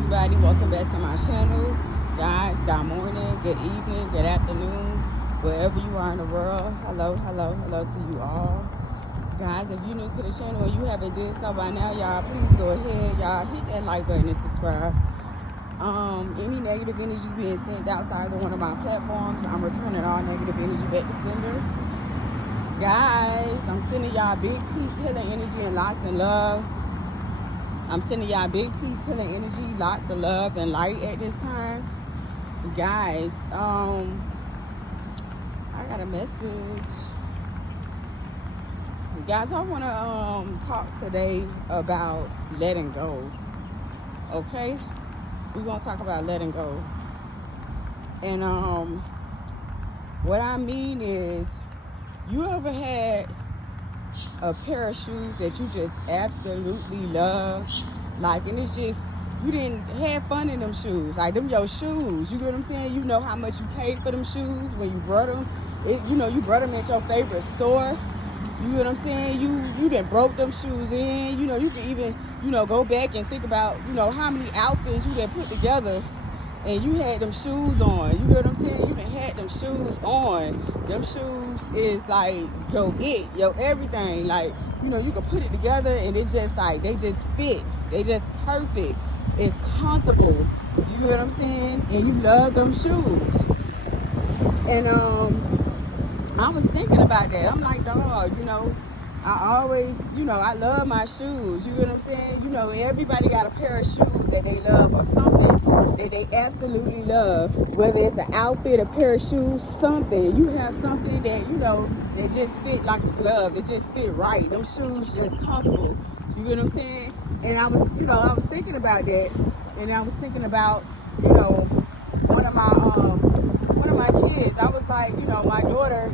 everybody? Welcome back to my channel. Guys, good morning, good evening, good afternoon, wherever you are in the world. Hello, hello, hello to you all. Guys, if you're new to the channel and you haven't did so by now, y'all, please go ahead. Y'all, hit that like button and subscribe. Any negative energy being sent out to either one of my platforms, I'm returning all negative energy back to sender. Guys, I'm sending y'all big peace, healing energy, and lots of love. I'm sending y'all big peace, healing energy, lots of love and light at this time. Guys, I got a message. Guys, I want to talk today about letting go. Okay? We're going to talk about letting go. And what I mean is, you ever had a pair of shoes that you just absolutely love, like, and it's just, you didn't have fun in them shoes, like them your shoes, you get what I'm saying? You know how much you paid for them shoes when you brought them. You brought them at your favorite store. You get what I'm saying? You done broke them shoes in. You can even go back and think about how many outfits you done put together and you had them shoes on. You know what I'm saying? You done had them shoes on. Them shoes is like your everything. Like, you can put it together and it's just like, they just fit. They just perfect. It's comfortable. You know what I'm saying? And you love them shoes. And I was thinking about that. I'm like, dog, I always, I love my shoes. You know what I'm saying? Everybody got a pair of shoes that they love or something that they absolutely love. Whether it's an outfit, a pair of shoes, something. You have something that, that just fit like a glove. It just fit right. Them shoes just comfortable. You know what I'm saying? And I was thinking about that. And I was thinking about, one of my kids. I was like, my daughter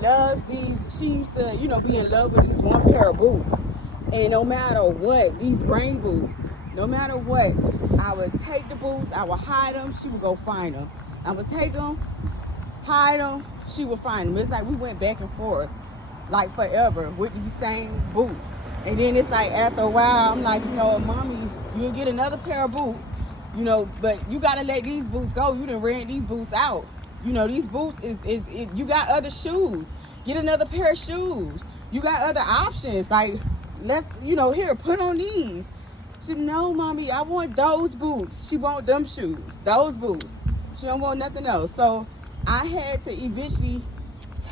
loves these. She used to, be in love with these one pair of boots. And no matter what, these rain boots, no matter what, I would take the boots, I would hide them, she would go find them. I would take them, hide them, she would find them. It's like we went back and forth, like forever, with these same boots. And then it's like after a while, I'm like, mommy, you'll get another pair of boots, but you gotta let these boots go. You done ran these boots out. These boots you got other shoes. Get another pair of shoes. You got other options. Like, let's, here, put on these. She, no, mommy, I want those boots. She want them shoes, those boots. She don't want nothing else. So I had to eventually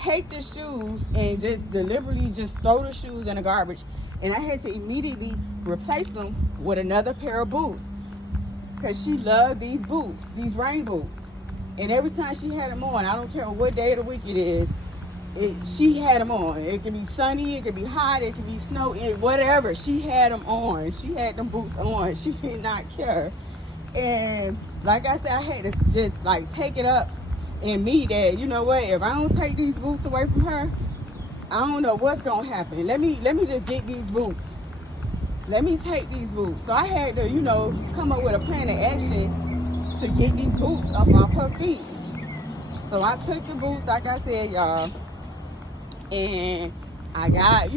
take the shoes and just deliberately just throw the shoes in the garbage. And I had to immediately replace them with another pair of boots. Because she loved these boots, these rain boots. And every time she had them on, I don't care what day of the week it is, she had them on. It could be sunny, it could be hot, it could be snow, whatever. She had them on. She had them boots on. She did not care. And like I said, I had to just like take it up in me that, you know what, if I don't take these boots away from her, I don't know what's gonna happen. Let me just get these boots. Let me take these boots. So I had to, come up with a plan of action to get these boots up off her feet. So I took the boots, like I said, y'all, and I got,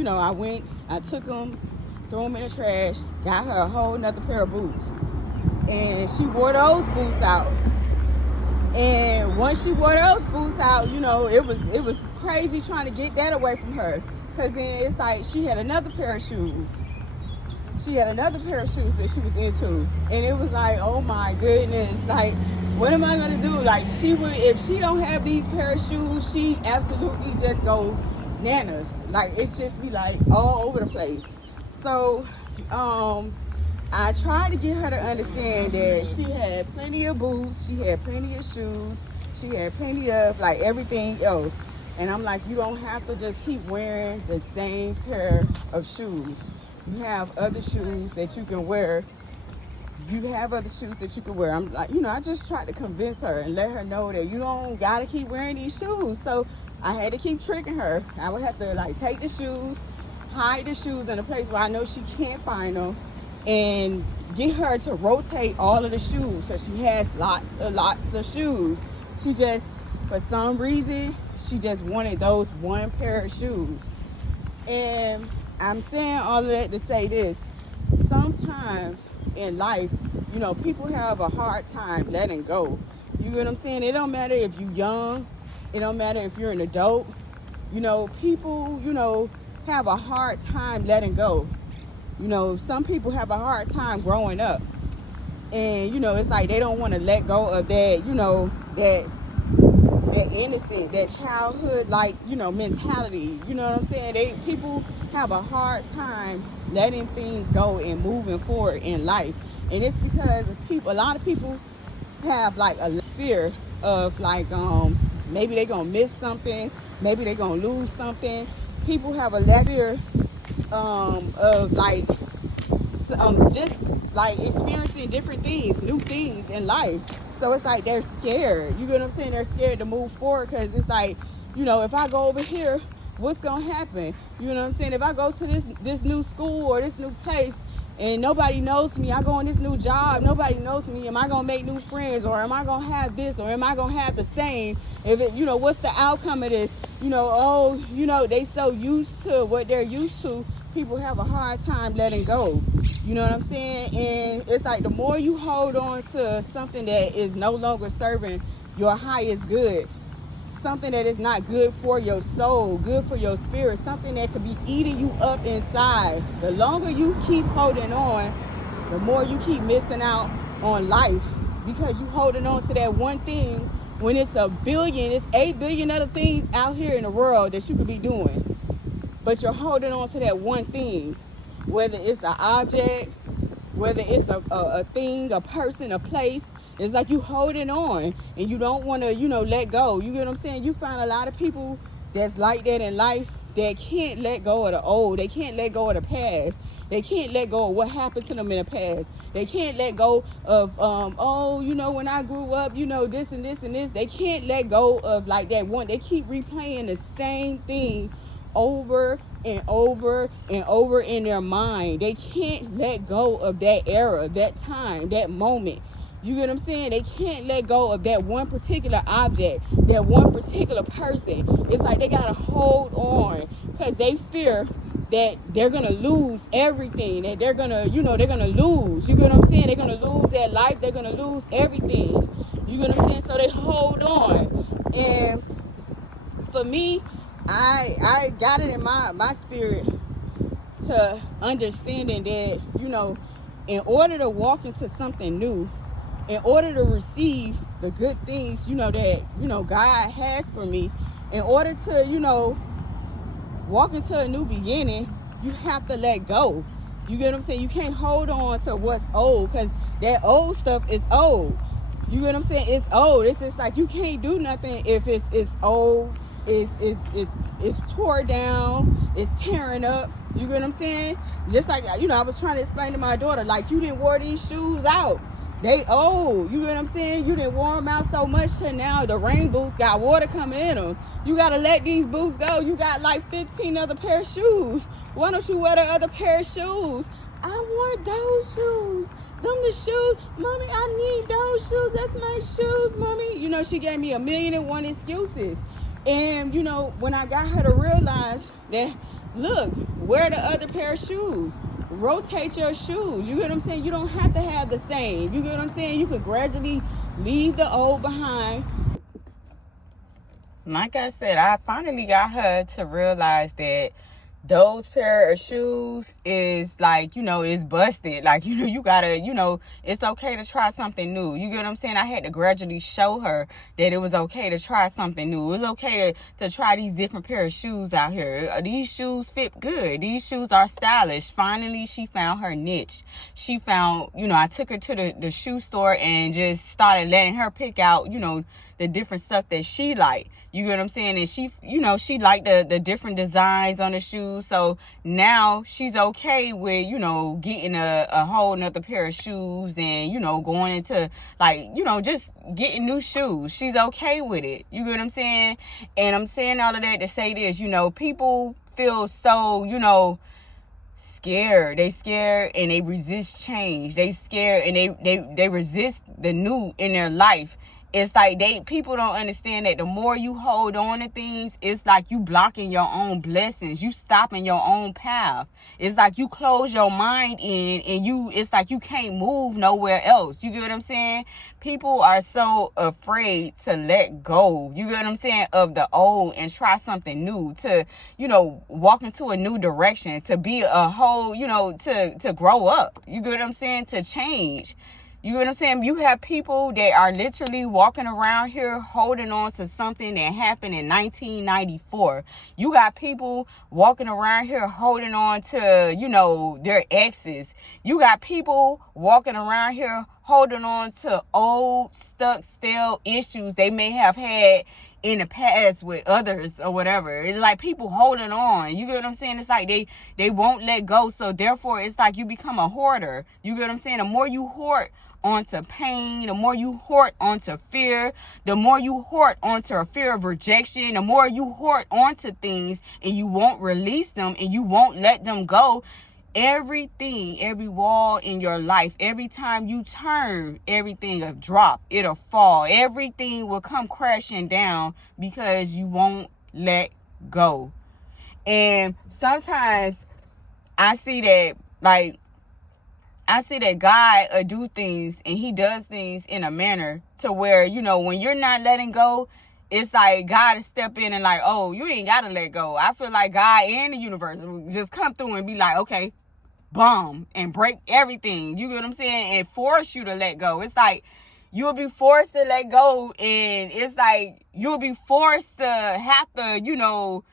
I took them, threw them in the trash, got her a whole nother pair of boots. And she wore those boots out. And once she wore those boots out, it was crazy trying to get that away from her. Because then it's like she had another pair of shoes. She had another pair of shoes that she was into. And it was like, oh my goodness, like, what am I gonna do? Like, if she don't have these pair of shoes, she absolutely just go nanas. Like, it's just be like all over the place. So, I tried to get her to understand that she had plenty of boots, she had plenty of shoes, she had plenty of like everything else. And I'm like, you don't have to just keep wearing the same pair of shoes. You have other shoes that you can wear. You have other shoes that you can wear. I'm like, I just tried to convince her and let her know that you don't gotta keep wearing these shoes. So I had to keep tricking her. I would have to like take the shoes, hide the shoes in a place where I know she can't find them, and get her to rotate all of the shoes so she has lots of shoes. She just, for some reason, she just wanted those one pair of shoes. And I'm saying all of that to say this. Sometimes in life, you know, people have a hard time letting go. You get what I'm saying? It don't matter if you're young. It don't matter if you're an adult. You know, people, you know, have a hard time letting go. You know, some people have a hard time growing up. And, you know, it's like they don't want to let go of that, you know, that innocent, that childhood, like, you know, mentality. You know what I'm saying? People have a hard time letting things go and moving forward in life. And it's because a lot of people have like a fear of like, maybe they're going to miss something. Maybe they're going to lose something. People have a fear of like, just like experiencing different things, new things in life. So it's like they're scared. You get what I'm saying? They're scared to move forward because it's like, you know, if I go over here, what's gonna happen? You know what I'm saying? If I go to this new school or this new place and nobody knows me, I go on this new job, nobody knows me, am I gonna make new friends, or am I gonna have this, or am I gonna have the same? If it, you know, what's the outcome of this? You know, oh, you know, they so used to what they're used to. People have a hard time letting go. You know what I'm saying? And it's like the more you hold on to something that is no longer serving your highest good, something that is not good for your soul, good for your spirit, something that could be eating you up inside, the longer you keep holding on, the more you keep missing out on life, because you holding on to that one thing when it's 8 billion other things out here in the world that you could be doing. But you're holding on to that one thing, whether it's an object, whether it's a thing, a person, a place. It's like you holding on and you don't want to, you know, let go. You get what I'm saying? You find a lot of people that's like that in life that can't let go of the old. They can't let go of the past. They can't let go of what happened to them in the past. They can't let go of, oh, you know, when I grew up, you know, this and this and this. They can't let go of like that one. They keep replaying the same thing over and over and over in their mind. They can't let go of that era, that time, that moment. You get what I'm saying? They can't let go of that one particular object, that one particular person. It's like they gotta hold on because they fear that they're gonna lose everything, that they're gonna, you know, they're gonna lose. You get what I'm saying? They're gonna lose their life, they're gonna lose everything. You get what I'm saying? So they hold on. And for me, I got it in my spirit to understanding that, you know, in order to walk into something new, in order to receive the good things, you know, that, you know, God has for me, in order to, you know, walk into a new beginning, you have to let go. You get what I'm saying? You can't hold on to what's old, because that old stuff is old. You get what I'm saying? It's old. It's just like you can't do nothing if it's old. It's tore down, it's tearing up. You get what I'm saying? Just like, you know, I was trying to explain to my daughter, like, you didn't wear these shoes out. They old. You get what I'm saying? You didn't wear them out so much till now the rain boots got water coming in them. You got to let these boots go. You got like 15 other pair of shoes. Why don't you wear the other pair of shoes? I want those shoes. Them the shoes. Mommy, I need those shoes. That's my shoes, Mommy. You know, she gave me 1,000,001 excuses. And, you know, when I got her to realize that, look, wear the other pair of shoes. Rotate your shoes. You get what I'm saying? You don't have to have the same. You get what I'm saying? You could gradually leave the old behind. Like I said, I finally got her to realize that those pair of shoes is like, you know, is busted. Like, you know, you gotta, you know, it's okay to try something new. You get what I'm saying? I had to gradually show her that it was okay to try something new. It was okay to try these different pair of shoes out here. These shoes fit good. These shoes are stylish. Finally, she found her niche. She found, you know, I took her to the shoe store and just started letting her pick out, you know, the different stuff that she liked. You get what I'm saying? And she, you know, she liked the different designs on the shoes. So now she's okay with, you know, getting a whole nother pair of shoes and, you know, going into like, you know, just getting new shoes. She's okay with it. You get what I'm saying? And I'm saying all of that to say this, you know, people feel so, you know, scared. They scared and they resist change. They scared and they resist the new in their life. It's like people don't understand that the more you hold on to things, it's like you blocking your own blessings. You stopping your own path. It's like you close your mind in and it's like you can't move nowhere else. You get what I'm saying? People are so afraid to let go. You get what I'm saying? Of the old and try something new, to, walk into a new direction, to be a whole, to grow up. You get what I'm saying? To change. You know what I'm saying? You have people that are literally walking around here holding on to something that happened in 1994. You got people walking around here holding on to, their exes. You got people walking around here holding on to old, stuck, stale issues they may have had in the past with others or whatever. It's like people holding on. You get what I'm saying? It's like they won't let go. So therefore, it's like you become a hoarder. You get what I'm saying? The more you hoard onto pain, the more you hoard onto fear, the more you hoard onto a fear of rejection, the more you hoard onto things and you won't release them and you won't let them go. Everything, every wall in your life, every time you turn, everything will drop, it'll fall, everything will come crashing down because you won't let go. And sometimes I see that God do things and he does things in a manner to where, when you're not letting go, it's like God to step in and like, oh, you ain't got to let go. I feel like God and the universe will just come through and be like, okay, boom, and break everything. You get what I'm saying? And force you to let go. It's like you'll be forced to let go, and it's like you'll be forced to have to,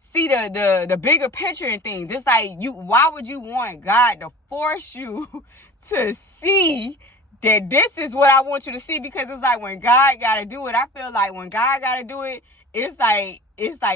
see the bigger picture in things. It's like why would you want God to force you to see that this is what I want you to see? Because it's like when God gotta do it, I feel like when God gotta do it, it's like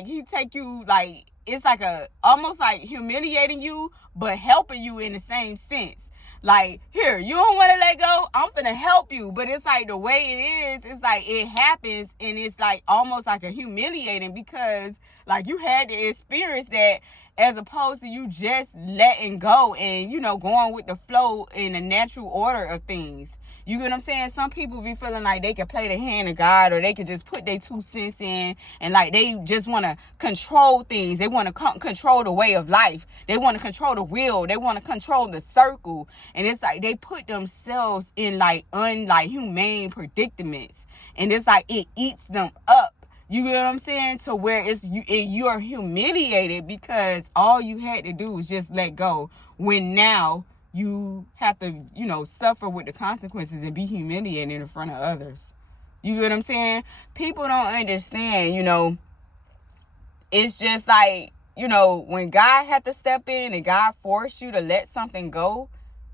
he take you, like, it's like almost like humiliating you, but helping you in the same sense. Like, here, you don't want to let go, I'm finna help you. But it's like the way it is, it's like it happens and it's like almost like a humiliating because like you had to experience that as opposed to you just letting go and, going with the flow in the natural order of things. You get what I'm saying? Some people be feeling like they can play the hand of God or they can just put their 2 cents in and like they just want to control things. They want to control the way of life. They want to control the wheel. They want to control the circle. And it's like they put themselves in like humane predicaments. And it's like it eats them up. You get what I'm saying? To where you are humiliated because all you had to do was just let go. When now you have to, suffer with the consequences and be humiliated in front of others. You get what I'm saying? People don't understand, it's just like, when God had to step in and God forced you to let something go,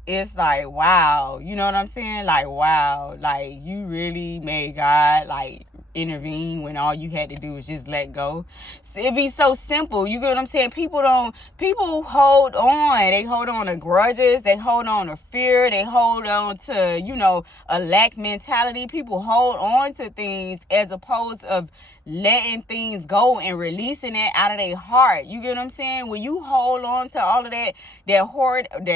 it's like, wow, you know what I'm saying? Like, wow, like you really made God like intervene when all you had to do was just let go. It'd be so simple. You get what I'm saying? People hold on. They hold on to grudges. They hold on to fear. They hold on to, a lack mentality. People hold on to things as opposed of letting things go and releasing it out of their heart. You get what I'm saying? When you hold on to all of that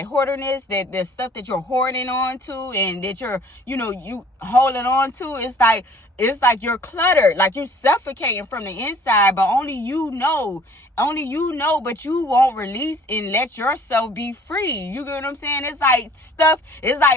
hoarderness, that stuff that you're hoarding on to and that you're, you holding on to, it's like you're cluttered, like you're suffocating from the inside, but only you know, but you won't release and let yourself be free. You get what I'm saying? It's like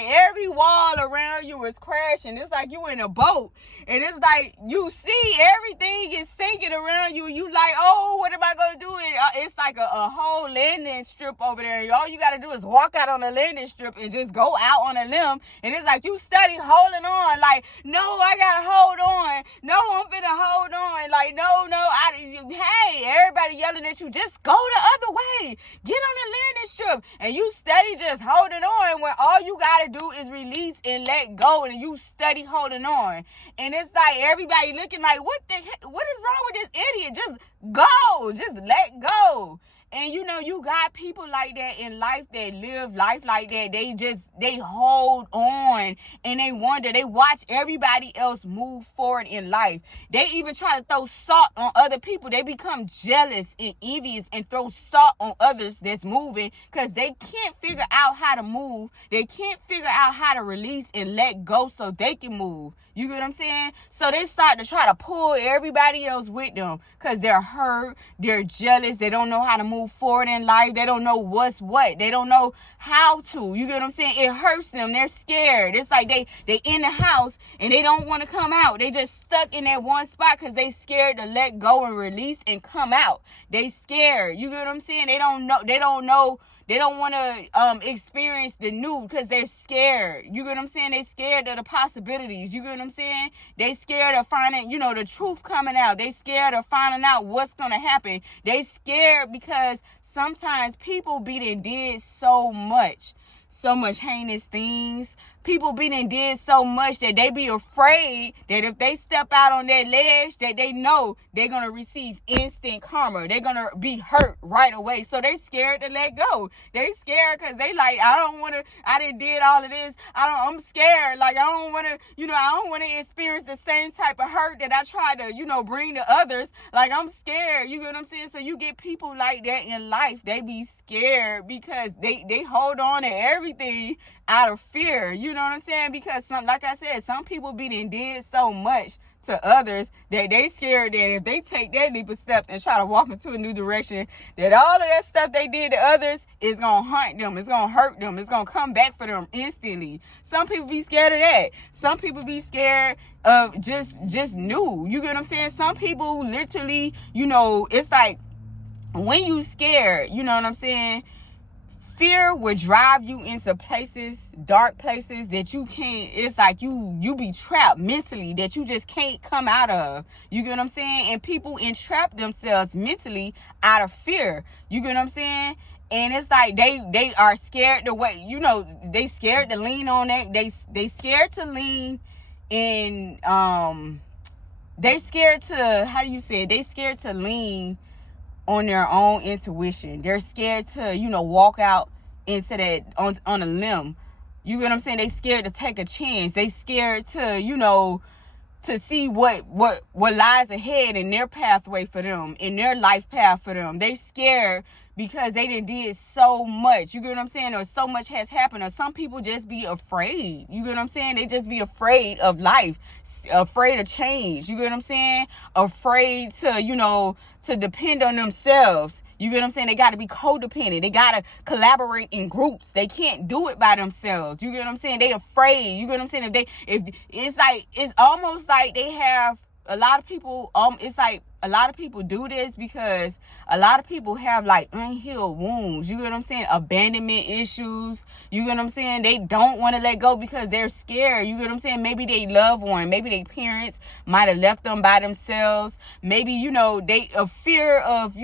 every wall around you is crashing. It's like you in a boat and it's like you see everything is sinking around you. You like, oh, what am I going to do? It's like a whole landing strip over there. All you got to do is walk out on the landing strip and just go out on a limb. And it's like you steady holding on. Like, no, I got to hold on. No, I'm finna hold on. Like, no, hey, everybody yelling at you, just go the other way. Get on the landing strip. And you steady just holding on when all you gotta do is release and let go, and you steady holding on. And it's like everybody looking like, what is wrong with this idiot? Just go. Just let go. And you got people like that in life that live life like that. They hold on and they wonder, they watch everybody else move forward in life. They even try to throw salt on other people. They become jealous and envious and throw salt on others that's moving because they can't figure out how to move. They can't figure out how to release and let go so they can move. You get what I'm saying? So they start to try to pull everybody else with them because they're hurt, they're jealous, they don't know how to move forward in life, they don't know what's what, they don't know how to. You get what I'm saying? It hurts them. They're scared. It's like they in the house and they don't want to come out. They just stuck in that one spot because they scared to let go and release and come out. They scared. You get what I'm saying? They don't know. They don't want to experience the new because they're scared. You get what I'm saying? They scared of the possibilities. You get what I'm saying? They scared of finding, the truth coming out. They scared of finding out what's going to happen. They scared because sometimes people did so much heinous things. People did so much that they be afraid that if they step out on that ledge, that they know they're going to receive instant karma. They're going to be hurt right away. So they scared to let go. They scared because they like, I did all of this. I'm scared. Like, I don't want to experience the same type of hurt that I try to, bring to others. Like, I'm scared. You get what I'm saying? So you get people like that in life. They be scared because they hold on to everything out of fear. You know what I'm saying? Because like I said, some people did so much to others that they scared that if they take that leap of step and try to walk into a new direction, that all of that stuff they did to others is gonna haunt them, it's gonna hurt them, it's gonna come back for them instantly. Some people be scared of that. Some people be scared of just new. You get what I'm saying? Some people literally, it's like when you scared, you know what I'm saying? Fear will drive you into places, dark places that you can't, it's like you be trapped mentally that you just can't come out of. You get what I'm saying? And people entrap themselves mentally out of fear. You get what I'm saying? And it's like they are scared to wait, they scared to lean on that. They scared to lean in, they scared to, how do you say it? They scared to lean on their own intuition. They're scared to, walk out into that on a limb. You get what I'm saying? They scared to take a chance. They scared to, to see what lies ahead in their pathway for them, in their life path for them. They scared because they did so much. You get what I'm saying? Or so much has happened. Or some people just be afraid. You get what I'm saying? They just be afraid of life, afraid of change. You get what I'm saying? Afraid to, to depend on themselves. You get what I'm saying? They got to be codependent. They got to collaborate in groups. They can't do it by themselves. You get what I'm saying? They afraid. You get what I'm saying? It's almost like they have a lot of people, it's like a lot of people do this because a lot of people have like unhealed wounds. You get what I'm saying? Abandonment issues. You get what I'm saying? They don't want to let go because they're scared. You get what I'm saying? Maybe they loved one, maybe their parents might have left them by themselves. Maybe, they a fear of,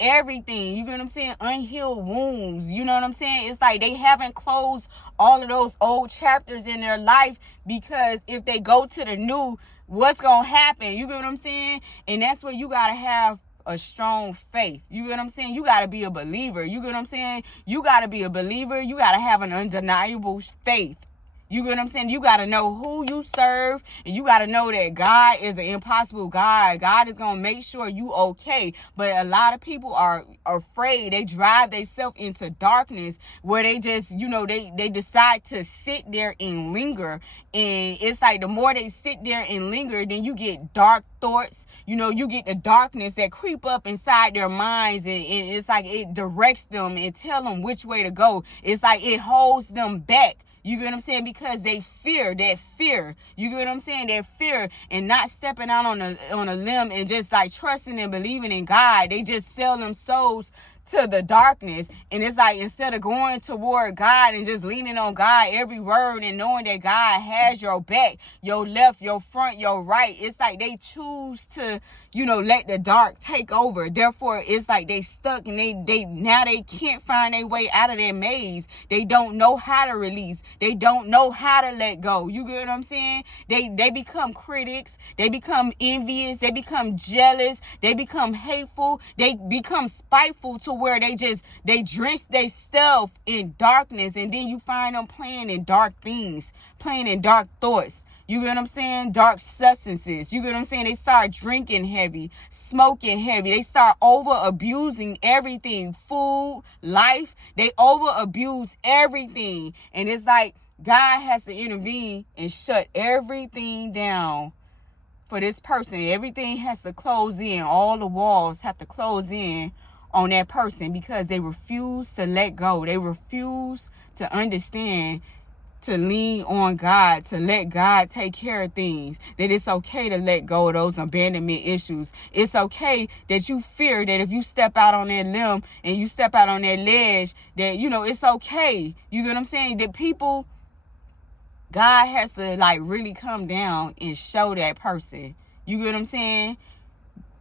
everything. You get what I'm saying? Unhealed wounds. You know what I'm saying? It's like they haven't closed all of those old chapters in their life because if they go to the new, what's gonna happen? You get what I'm saying? And that's where you gotta have a strong faith. You get what I'm saying? You gotta be a believer. You get what I'm saying? You gotta be a believer. You gotta have an undeniable faith. You get what I'm saying? You got to know who you serve, and you got to know that God is an impossible God. God is going to make sure you okay. But a lot of people are afraid. They drive themselves into darkness where they just, they decide to sit there and linger. And it's like the more they sit there and linger, then you get dark thoughts. You get the darkness that creep up inside their minds, and it's like it directs them and tell them which way to go. It's like it holds them back. You get what I'm saying? Because they fear that fear. You get what I'm saying? That fear and not stepping out on a limb and just like trusting and believing in God. They just sell them souls to the darkness. And it's like instead of going toward God and just leaning on God every word and knowing that God has your back, your left, your front, your right, it's like they choose to, let the dark take over. Therefore, it's like they stuck and they can't find their way out of their maze. They don't know how to release. They don't know how to let go. You get what I'm saying? They become critics. They become envious. They become jealous. They become hateful. They become spiteful to where they drench their self in darkness, and then you find them playing in dark things, playing in dark thoughts. You get what I'm saying? Dark substances. You get what I'm saying? They start drinking heavy, smoking heavy. They start over abusing everything. Food, life. They over abuse everything. And it's like God has to intervene and shut everything down for this person. Everything has to close in. All the walls have to close in on that person because they refuse to let go. They refuse to understand, to lean on God, to let God take care of things, that it's okay to let go of those abandonment issues. It's okay that you fear that if you step out on that limb and you step out on that ledge, that, it's okay. You get what I'm saying? That people, God has to like really come down and show that person, you get what I'm saying,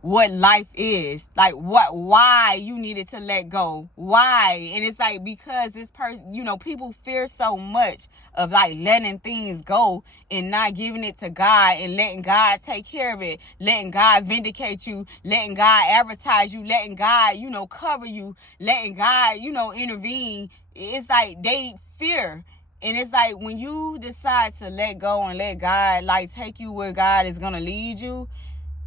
what life is like, why you needed to let go, why. And it's like, because this person, people fear so much of like letting things go and not giving it to God and letting God take care of it, letting God vindicate you, letting God advertise you, letting God, cover you, letting God, intervene. It's like they fear. And it's like, when you decide to let go and let God like take you where God is going to lead you,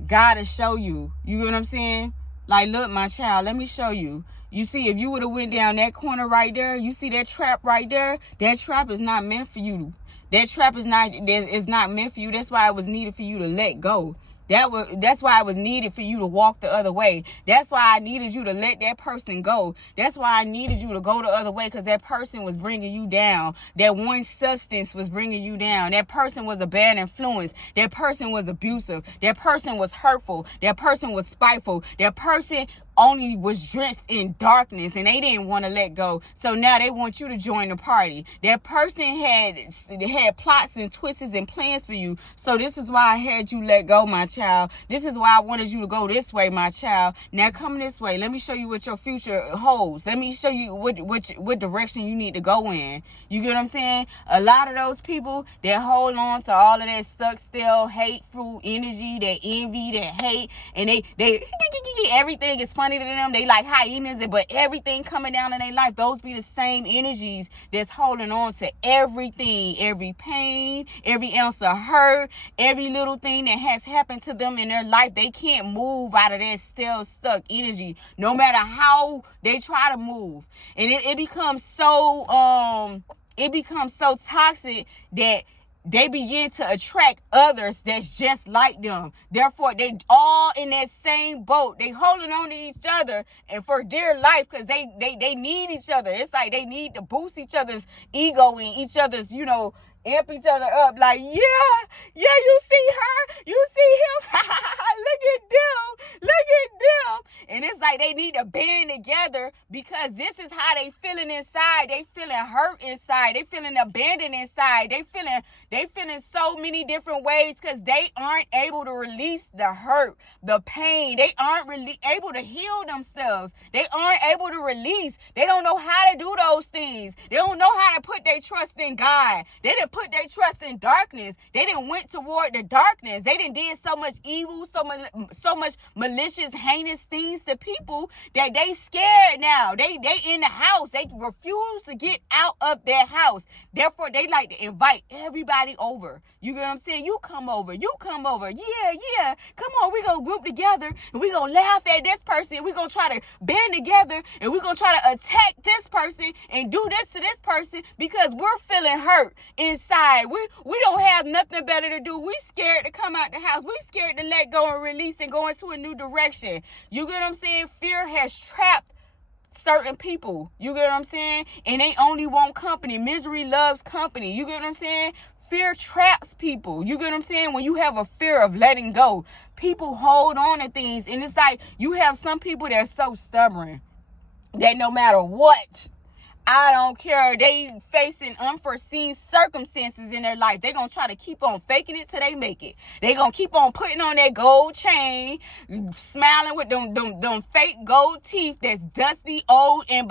God will show you. You get what I'm saying? Like, look, my child, let me show you. You see, if you would have went down that corner right there, you see that trap right there? That trap is not meant for you. That trap is not meant for you. That's why it was needed for you to let go. That's why it was needed for you to walk the other way. That's why I needed you to let that person go. That's why I needed you to go the other way, because that person was bringing you down. That one substance was bringing you down. That person was a bad influence. That person was abusive. That person was hurtful. That person was spiteful. That person only was drenched in darkness and they didn't want to let go. So now they want you to join the party. That person had plots and twists and plans for you. So this is why I had you let go, my child. This is why I wanted you to go this way, my child. Now come this way. Let me show you what your future holds. Let me show you what direction you need to go in. You get what I'm saying? A lot of those people that hold on to all of that stuck still hateful energy, that envy, that hate, and they everything is funny to them. They like hyenas, but everything coming down in their life, those be the same energies that's holding on to everything, every pain, every ounce of hurt, every little thing that has happened to them in their life. They can't move out of that still stuck energy, no matter how they try to move. And it becomes so toxic that they begin to attract others that's just like them. Therefore, they all in that same boat. They holding on to each other and for dear life, because they need each other. It's like they need to boost each other's ego and each other's, amp each other up. Like, yeah, you see her, you see him. Look at them. And it's like they need to band together, because this is how they feeling inside. They feeling hurt inside. They feeling abandoned inside. They feeling so many different ways, because they aren't able to release the hurt, the pain. They aren't really able to heal themselves. They aren't able to release. They don't know how to do those things. They don't know how to put their trust in God. They didn't put their trust in darkness. They didn't went toward the darkness. They didn't did so much evil, so much malicious, heinous things to people that they scared now. They in the house. They refuse to get out of their house. Therefore, they like to invite everybody over. You get what I'm saying? You come over. Yeah. Come on, we gonna group together and we gonna laugh at this person. We gonna try to band together and we gonna try to attack this person and do this to this person, because we're feeling hurt inside. We don't have nothing better to do. We scared to come out the house. We scared to let go and release and go into a new direction. You get what I'm saying? Fear has trapped certain people. You get what I'm saying? And they only want company. Misery loves company. You get what I'm saying? Fear traps people. You get what I'm saying? When you have a fear of letting go, people hold on to things. And it's like, you have some people that are so stubborn that no matter what, I don't care, they facing unforeseen circumstances in their life, they gonna try to keep on faking it till they make it. They gonna keep on putting on that gold chain, smiling with them fake gold teeth that's dusty, old, and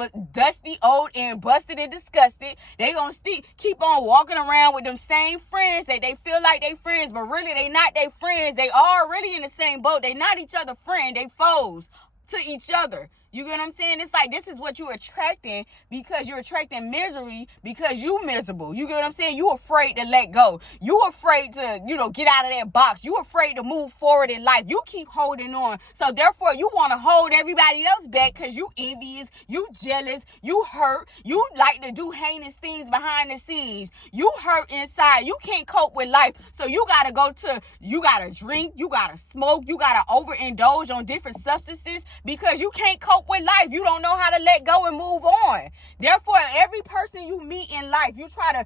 busted and disgusted. They gonna keep on walking around with them same friends that they feel like they friends, but really they not they friends. They are really in the same boat. They not each other friend. They foes to each other. You get what I'm saying? It's like this is what you're attracting because you're attracting misery because you miserable. You get what I'm saying? You afraid to let go. You afraid to, get out of that box. You afraid to move forward in life. You keep holding on. So therefore, you want to hold everybody else back because you envious, you jealous, you hurt. You like to do heinous things behind the scenes. You hurt inside. You can't cope with life. So you got to drink, you got to smoke, you got to overindulge on different substances because you can't cope with life. You don't know how to let go and move on. Therefore, every person you meet in life, you try to,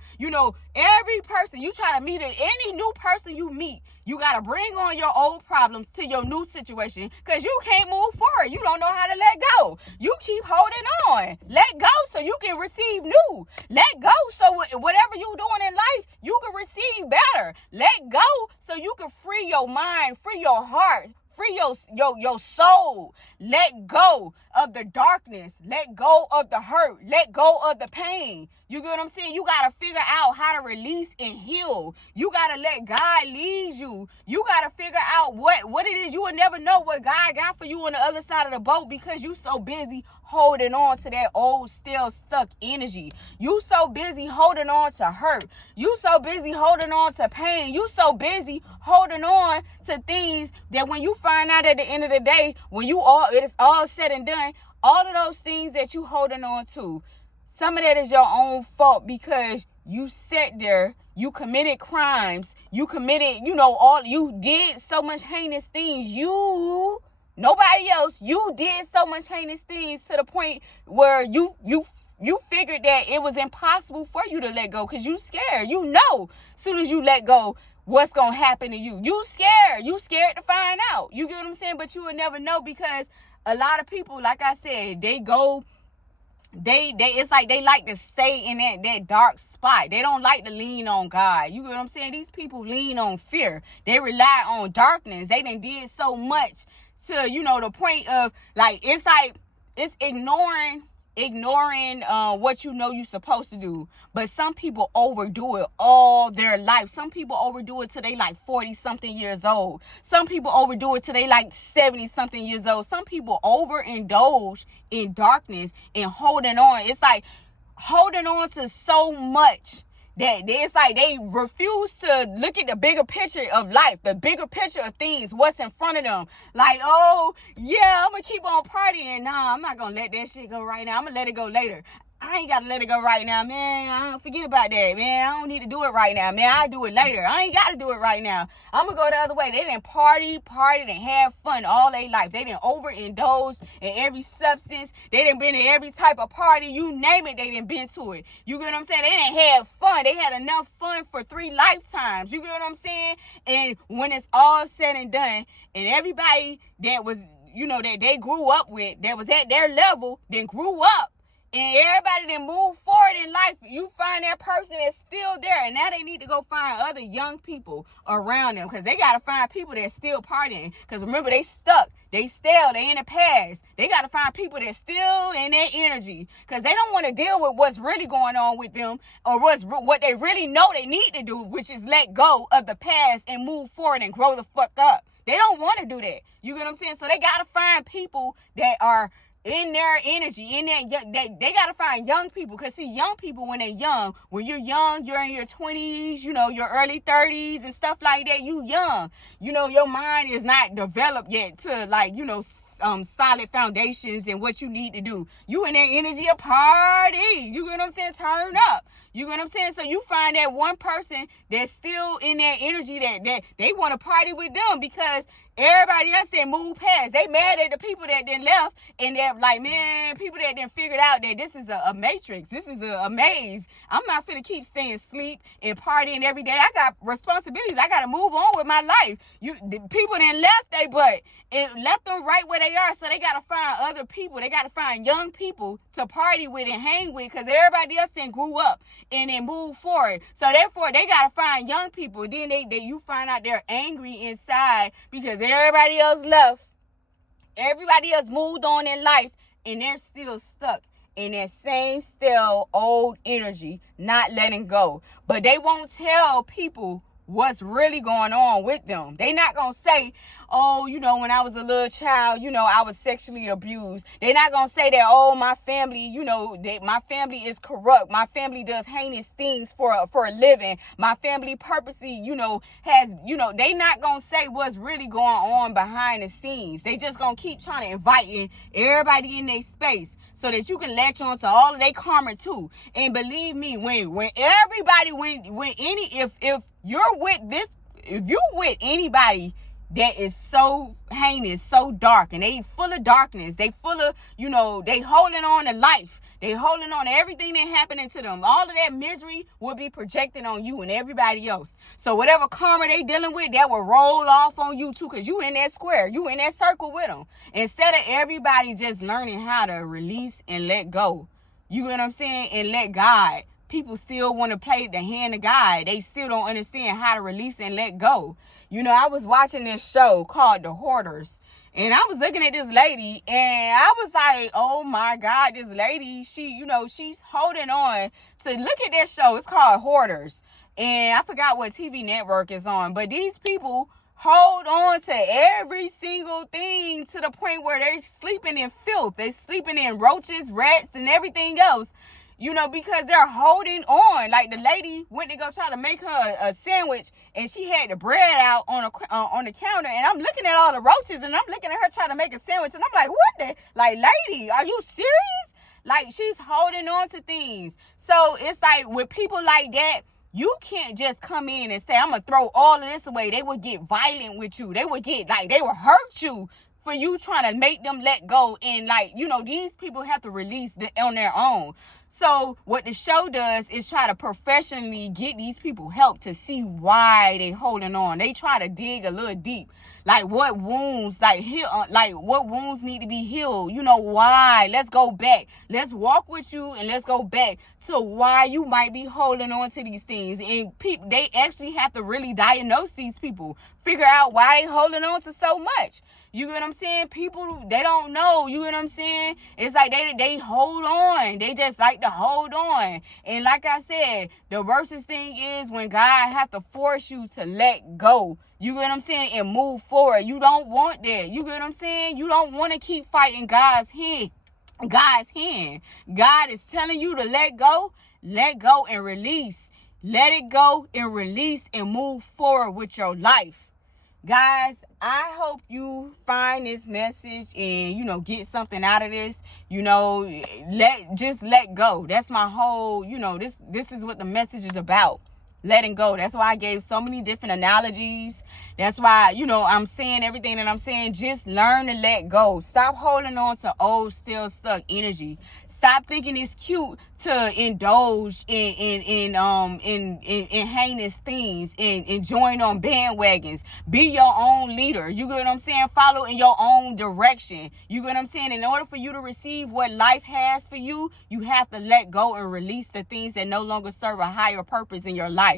meet any new person you meet, you got to bring on your old problems to your new situation because you can't move forward. You don't know how to let go. You keep holding on. Let go so you can receive new. Let go so whatever you're doing in life, you can receive better. Let go so you can free your mind, free your heart, free your soul. Let go of the darkness. Let go of the hurt. Let go of the pain. You get what I'm saying? You got to figure out how to release and heal. You got to let God lead you. You got to figure out what it is. You will never know what God got for you on the other side of the boat because you so busy holding on to that old, still stuck energy. You so busy holding on to hurt. You so busy holding on to pain. You so busy holding on to things that when you find out at the end of the day, when it is all said and done, all of those things that you holding on to, some of that is your own fault because you sat there, you committed crimes, you committed, you did so much heinous things. Nobody else, you did so much heinous things to the point where you figured that it was impossible for you to let go because you scared. As soon as you let go, what's going to happen to you. You scared. You scared to find out. You get what I'm saying? But you will never know because a lot of people, like I said, it's like they like to stay in that dark spot. They don't like to lean on God. You get what I'm saying? These people lean on fear. They rely on darkness. They done did so much to, the point of it's ignoring what you're supposed to do. But some people overdo it all their life. Some people overdo it till they like 40 something years old. Some people overdo it till they like 70 something years old. Some people overindulge in darkness and holding on. It's like holding on to so much that it's like they refuse to look at the bigger picture of life, the bigger picture of things, what's in front of them. Like, oh, yeah, I'm going to keep on partying. Nah, I'm not going to let that shit go right now. I'm going to let it go later. I ain't got to let it go right now, man. I don't forget about that, man. I don't need to do it right now, man. I'll do it later. I ain't got to do it right now. I'm going to go the other way. They didn't party, and have fun all their life. They didn't overindulge in every substance. They didn't been to every type of party. You name it, they didn't been to it. You get what I'm saying? They didn't have fun. They had enough fun for 3 lifetimes. You get what I'm saying? And when it's all said and done, and everybody that was, that they grew up with, that was at their level, then grew up, and everybody that moved forward in life, you find that person that's still there. And now they need to go find other young people around them because they got to find people that's still partying. Because remember, they stuck. They stale. They in the past. They got to find people that's still in their energy because they don't want to deal with what's really going on with them or what they really know they need to do, which is let go of the past and move forward and grow the fuck up. They don't want to do that. You get what I'm saying? So they got to find people that are in their energy, in that they got to find young people. Because see, young people, when you're young, you're in your 20s, your early 30s and stuff like that. You young, your mind is not developed yet to solid foundations and what you need to do. You in that energy of party. You get what I'm saying? Turn up. You get what I'm saying? So you find that one person that's still in that energy that they want to party with them because everybody else that moved past. They mad at the people that then left and they're like, man, people that then figured out that this is a matrix. This is a maze. I'm not finna keep staying asleep and partying every day. I got responsibilities. I got to move on with my life. The people then left they butt and left them right where they are. So they got to find other people. They got to find young people to party with and hang with because everybody else then grew up and then moved forward. So therefore, they got to find young people. Then you find out they're angry inside because everybody else left. Everybody else moved on in life and they're still stuck in that same still old energy, not letting go. But they won't tell people what's really going on with them. They not going to say, oh, when I was a little child, I was sexually abused. They're not going to say that, oh, my family, my family is corrupt. My family does heinous things for a living. My family purposely, has, they not going to say what's really going on behind the scenes. They just going to keep trying to invite everybody in their space so that you can latch on to all of their karma too. And believe me, when everybody, if you're with this, if you with anybody that is so heinous, so dark, and they full of darkness, they full of, they holding on to life, they holding on to everything that happening to them, all of that misery will be projected on you and everybody else. So whatever karma they dealing with, that will roll off on you too, because you in that square, you in that circle with them. Instead of everybody just learning how to release and let go, you know what I'm saying, and let God. People still want to play the hand of God. They still don't understand how to release and let go. I was watching this show called The Hoarders, and I was looking at this lady, and I was like, oh my God, this lady, she's holding on to, look at this show. It's called Hoarders, and I forgot what TV network is on, but these people hold on to every single thing to the point where they're sleeping in filth. They're sleeping in roaches, rats, and everything else. Because they're holding on. Like the lady went to go try to make her a sandwich, and she had the bread out on the counter, and I'm looking at all the roaches, and I'm looking at her trying to make a sandwich, and I'm like, what the, like, lady, are you serious? Like, she's holding on to things. So it's like with people like that, you can't just come in and say, I'm going to throw all of this away. They would get violent with you. They would hurt you for you trying to make them let go. And these people have to release on their own. So what the show does is try to professionally get these people help to see why they holding on. They try to dig a little deep, like what wounds, what wounds need to be healed. Why? Let's go back. Let's walk with you and let's go back to why you might be holding on to these things. And they actually have to really diagnose these people, figure out why they holding on to so much. You get what I'm saying? People, they don't know. You get what I'm saying? It's like they hold on. They just like to hold on. And like I said, the worstest thing is when God have to force you to let go. You get what I'm saying? And move forward. You don't want that. You get what I'm saying? You don't want to keep fighting God's hand. God is telling you to let go and release. Let it go and release and move forward with your life. Guys, I hope you find this message and, get something out of this. Let go. That's my whole, this is what the message is about. Letting go. That's why I gave so many different analogies. That's why, I'm saying everything that I'm saying. Just learn to let go. Stop holding on to old, still stuck energy. Stop thinking it's cute to indulge in heinous things and join on bandwagons. Be your own leader. You get what I'm saying? Follow in your own direction. You get what I'm saying? In order for you to receive what life has for you, you have to let go and release the things that no longer serve a higher purpose in your life.